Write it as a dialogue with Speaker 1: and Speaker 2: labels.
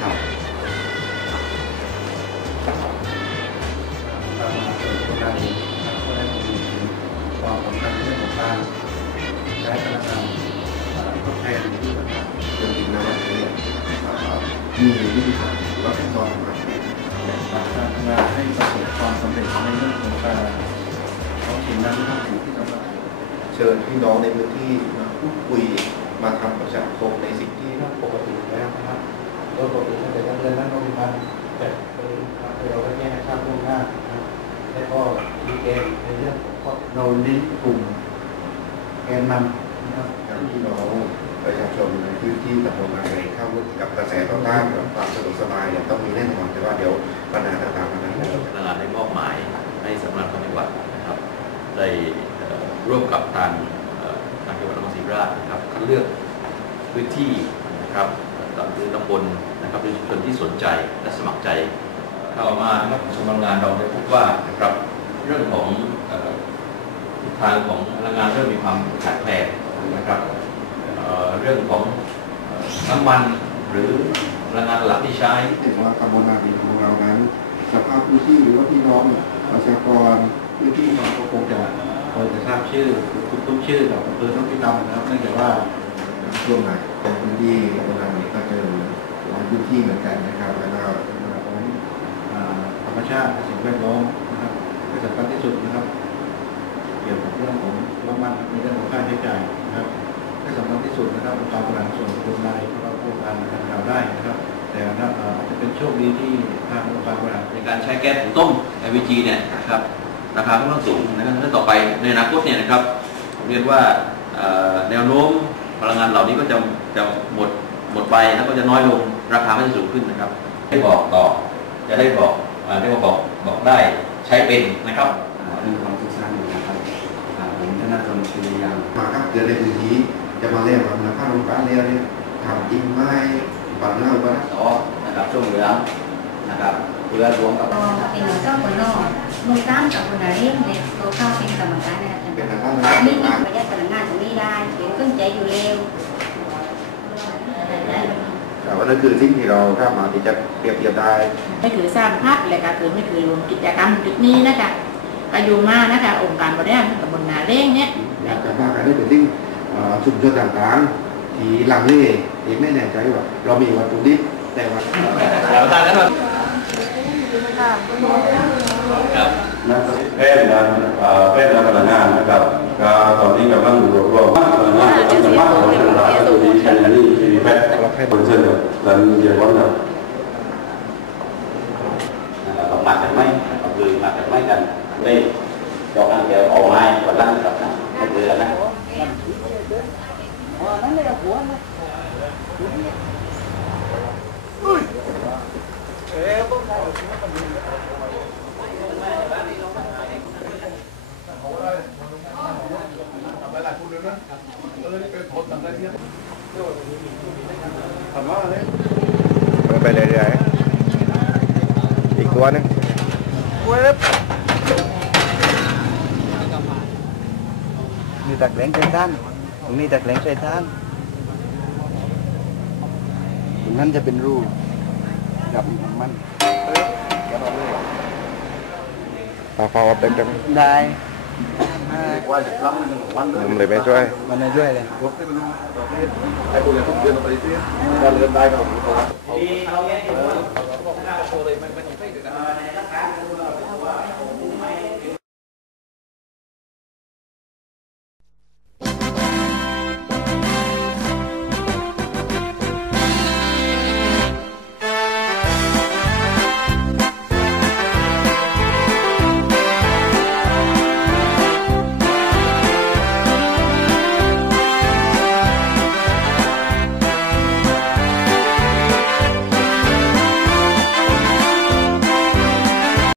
Speaker 1: ควา
Speaker 2: มสำคัญเรื่องของการใช้
Speaker 3: พลังงานทดแทนที่ต่า
Speaker 2: งๆ
Speaker 1: จนถึงณวันนี้เนี่ยมีวิธีการว่าเป็นตอนมา
Speaker 2: การทำงาน
Speaker 3: ให้ประสบความสำเร็จในเรื่องของการท้องถิ่นน้นท้องถิ่ที่สำคั
Speaker 1: เชิญพี่น้องในพื้นที่มาพูดคุยมาทำประชาคมในสิ่งที่
Speaker 2: น่าปกติแล้วนะครับ โดยปกติตั้งแต่ต้นเดือนนั้นโรงพยาบาลแต่เราก็แจ้งให้าบล่วงหน้านะและก็มีเกณฑ์ในเรื่องของเราเน้นกลุ่มแกนนำนะครับ
Speaker 1: พี่น้องประชาชนในพื้นที่ตำบลนาเองเข้ากับกระแสต่อต้านกับความสะดวกสบายเนี่ยต้องมีแน่นอนแต่ว่าเดี๋ยวปัญหาต่างๆมันนั้น
Speaker 4: พนักงานได้มอบหมายให้สำนักงานจังหวัดนะครับ ได้ร่วมกับทางทางจังหวัดนครศรีธรรมราชนะครับคัดเลือกพื้นที่นะครับ ตำบลตำบลนะครับเป็นชุมชนที่สนใจและสมัครใจ เข้ามานะครับชมพลังงานเราได้พบว่านะครับเรื่องของทิศทางของพลังงานเริ่มมีความขาดแคลนนะครับเเรื่องของน้ำมันหรือพลังงานหลักที่ใช้
Speaker 1: เห็นว่าตำบลนาดีของเรานั้น สภาพพื้นที่หรือว่าพี่น้องประชากรพื้นที่ของ
Speaker 2: ก็คงจะพอจะทราบชื่อคุ้นชื่อกับอำเภอท้องที่ตำนะครับเนื่องจากว่า
Speaker 1: ช่วงไหนของพื้นที่ตำบลนาดีก็เจอหลายพื้นที่เหมือนกันนะครับแล้วก็
Speaker 2: ของธรรมชาติสิ่งแวดล้อมนะครับที่สำคัญที่สุดนะครับ เกี่ยวกับเรื่องของน้ำมันในเรื่องของค่าใช้จ่ายนะครับที่สำคัญที่สุดนะครับองค์การบริหารส่วนตำบลนายเราพูดกันนะครับเราได้นะครับ แต่นะครับอ่าจจะเป็นโชคดีที่ทางองค์การบริหาร
Speaker 4: ในการใช้แก๊สหุงต้ม LPG เนี่ยนะครับราคาค่อนข้างสูงนะครับถ้าต่อไปในอนาคตเนี่ยนะครับผมเรียนว่าแนวโน้ม พลังงานเหล่านี้ก็จะจะหมดหมดไปแล้วก็จะน้อยลงราคาก็จะสูงขึ้นนะครับได้บอกต่อจะได้บอกอ่าได้มาบอกบอกได้ใช้เป็นนะครับ
Speaker 5: เรื่องความทุกข์สร้างอยู่นะครับอ่าผมธนาดลชีวิยัง
Speaker 1: มาครับเดือนในพื้นที่จะมาเรียกว่ามูลค่าโรงการเรียนเนี่ยทำจริงไหมปันเล่าบ้าง
Speaker 5: ต่อนะครับช่วงเหลือนะครับเพื่อรวมกับ
Speaker 6: ก็เป็นเจ้าคนนอก มือตั้มกับคนอะไรเด็กตัวเข้าเป็นกรรมการนะ
Speaker 1: เป็น
Speaker 6: อา
Speaker 1: ทาง
Speaker 6: จาร
Speaker 1: ด้าน
Speaker 6: ย์นี่
Speaker 1: งาน
Speaker 6: ประหยัดพลังงานตรงนี้ได้เป็นขึ้นใจอยู่เร็ว
Speaker 1: แต่ว่านั่นคือสิ่งที่เราถ้ามาที่จะเปรียบเทียบได้
Speaker 7: ไม่คือสร้างพักและก็คือไม่คือรวมกิจกรรมจุดนี้นะคะก็อยู่มานะคะองค์การบริหารตำบลนาเร่งเนี่ย
Speaker 1: อยากจะมากันได้เป็นสิ่งเอ่อชุมชนต่างๆ ที่ลังเลที่ไม่แน่ใจว่า เรามีวัตถุดิบแต่ว่า
Speaker 8: แพทย์งานเอ่อแพทย์งานพลังงานนะครับก็ตอนนี้กำลังรวบรวมพลังงานความสามารถของแต่ละตัวดีแค่นี้ที่แพทย์คนเช่นกับดันเดียวกันครับ
Speaker 5: เราหมักกันไหมเราคือหมักกันไหมกัน đây cho ăn kẹo ổ mai và lăn tập này cái dừa này
Speaker 1: ไปเรื่อยๆอีก ตัวหนึงเว็บ
Speaker 2: มีตะแกรงใส่ท่านตรงนี้ตะแกรงใส่ท่านตรงนั้นจะเป็นรูกับน้ำมัน
Speaker 1: พาพาออกเต็ม
Speaker 2: ได้
Speaker 8: ว่าจะรับมันของวัน
Speaker 1: ๆผมเลยไม่ช่วย
Speaker 2: มันในด้วยเลย
Speaker 8: รถที่มันไอ้ตัวนี้ทุกเดือนไปที่การเรียนได้ครับ
Speaker 4: ที่เราแยกอยู่ว่าเขาบอกว่าโชว์เลยไม่ไม่ต้อง